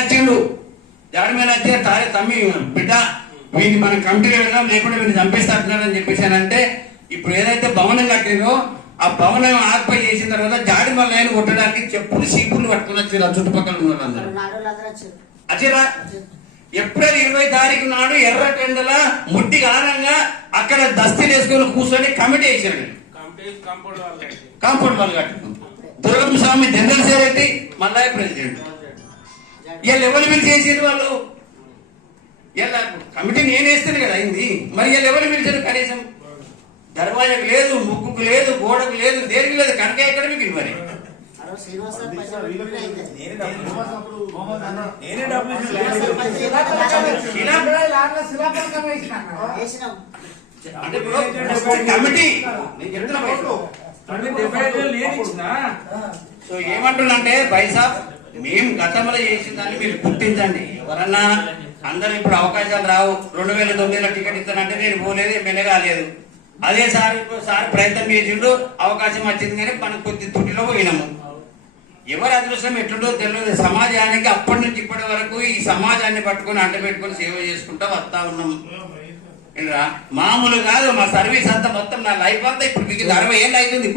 వచ్చిండు, జాడి మీద వచ్చి తారే తమ్మి బిడ్డ వీడిని మనం కమిటీలో వెళ్దాం, లేకుండా వీడిని చంపేస్తారని చెప్పేసానంటే ఇప్పుడు ఏదైతే భవనం కట్టిందో ఆ భవనం ఆక్పై చేసిన తర్వాత జాడి మల్లయ్య కొట్టడానికి చెప్పులు సీపులు పట్టుకుని వచ్చారు ఆ చుట్టుపక్కల ఉన్న వాళ్ళందరూ. అచ్చిరా ఏప్రిల్ 20 తారీఖు నాడు ఎర్రటెండల ముట్టి కారణంగా అక్కడ దస్తీలు వేసుకొని కూర్చొని కమిటీ వేసాడు. కాంపౌండ్ వాళ్ళు కట్టుకున్నాం. దుర్గం స్వామి జనరల్ సెక్రటరీ మల్లయ్య ప్రెసిడెంట్. వీళ్ళు ఎవరు పిలిచేసారు వాళ్ళు? ఇలా కమిటీ నేను వేస్తాను కదా అయింది, మరి వీళ్ళు ఎవరు పిలిచారు? కనీసం దర్వాజకు లేదు, ముక్కుకు లేదు, గోడకు లేదు, దేనికి లేదు. కనుక ఎక్కడ మీకు మరి కమిటీ సో ఏమంటున్నంటే బైసాబ్ మేము గతంలో చేసిన దాన్ని మీరు గుర్తించండి. ఎవరన్నా అందరూ ఇప్పుడు అవకాశాలు రావు. 2009లో టికెట్ ఇస్తానంటే నేను పోలేదు, ఎమ్మెల్యే కాలేదు. అదే సార్ సార్ ప్రయత్నం చేసిండు, అవకాశం వచ్చింది కానీ మనం కొద్ది తుటిలో పోయినాము. ఎవరి అదృష్టం ఎట్లుంటో తెలియదు. సమాజానికి అప్పటి నుంచి ఇప్పటి వరకు ఈ సమాజాన్ని పట్టుకొని అంట పెట్టుకొని సేవ చేసుకుంటా వస్తా ఉన్నాం. మామూలు కాదు మా సర్వీస్ అంతా, మొత్తం నా లైఫ్ అంతా ఇప్పుడు మీకు 60 ఏళ్ళు అవుతుంది.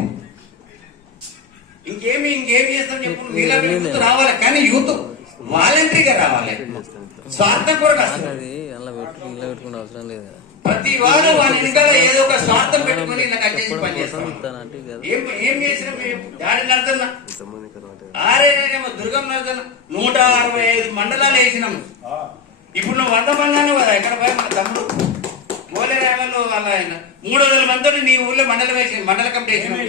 ఇంకేమి చేస్తాం చెప్పు? మీలా యూత్ రావాలి, కానీ యూత్ వాలంటరీగా రావాలి, స్వార్థం కూడా కష్టం. ప్రతి వాడు వాని వెనకాల ఏదో ఒక స్వార్థం పెట్టుకుని ఇలా కట్టేసి పనిచేస్తాం. ఏం చేసినా మేము దాడి నడుతున్నా దుర్గం నడుతున్నా 165 మండలాలు వేసినాము. ఇప్పుడు నువ్వు 100 మంది అన్నావు కదా, ఎక్కడ పోయి మన తమ్ముడు గోలే రేవల్లో వాళ్ళ ఆయన 300 మందితో నీ ఊళ్ళో మండలం వేసి మండల కమిటీ వేసినాం. 100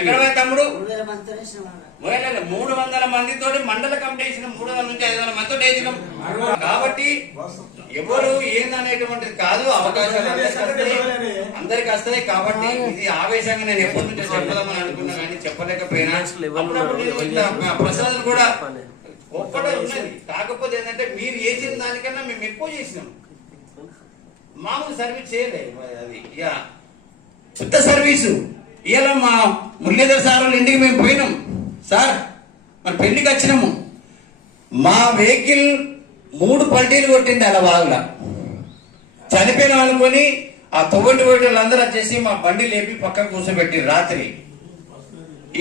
ఎక్కడ పోయి తమ్ముడు 300 మందితో మండల కమిటీ వేసినాం. 300 నుంచి 500 మందితో వేసినాం. కాబట్టి ఎవరు ఏందనేటువంటిది కాదు, అవకాశాలు అందరికి వస్తాయి. కాబట్టి ఇది ఆవేశంగా నేను ఎప్పటి నుంచో చెప్పదామని అనుకున్నా కానీ చెప్పలేకపోయినా. ప్రసాదం కూడా ఒక్కడే ఉన్నది. కాకపోతే ఏంటంటే మీరు చేసిన దానికన్నా మేము ఎక్కువ చేసినాం. మామూలు సర్వీస్ చేయలేదు, అది ఇక పెద్ద సర్వీసు. ఇలా మా మురళీధర్ సార్ వాళ్ళ ఇంటికి మేము పోయినాం. సార్ మన పెళ్లికి వచ్చినాము, మా వెహికల్ 3 పల్టీలు కొట్టింది అలా వాగుల. చనిపోయిన అనుకొని ఆ తొవ్వండి వాళ్ళందరూ వచ్చేసి మా బండి లేపి పక్కన కూర్చోబెట్టి రాత్రి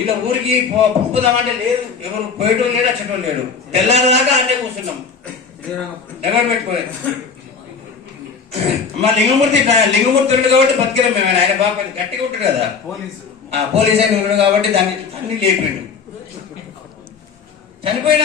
ఇలా ఊరికి పంపుదామంటే లేదు, ఎవరు పోయేటోళ్ళు లేడు, వచ్చేటోళ్ళు లేడు. తెల్లారిదాకా అన్నీ కూర్చున్నాం ఎవరు పెట్టుకోలేదు. మా లింగమూర్తి ఉండు కాబట్టి బతికిరాం మేము. ఆయన బాగా గట్టిగా ఉంటాడు కదా, పోలీస్ అని ఉన్నాడు కాబట్టి దాన్ని లేపిండు. చనిపోయిన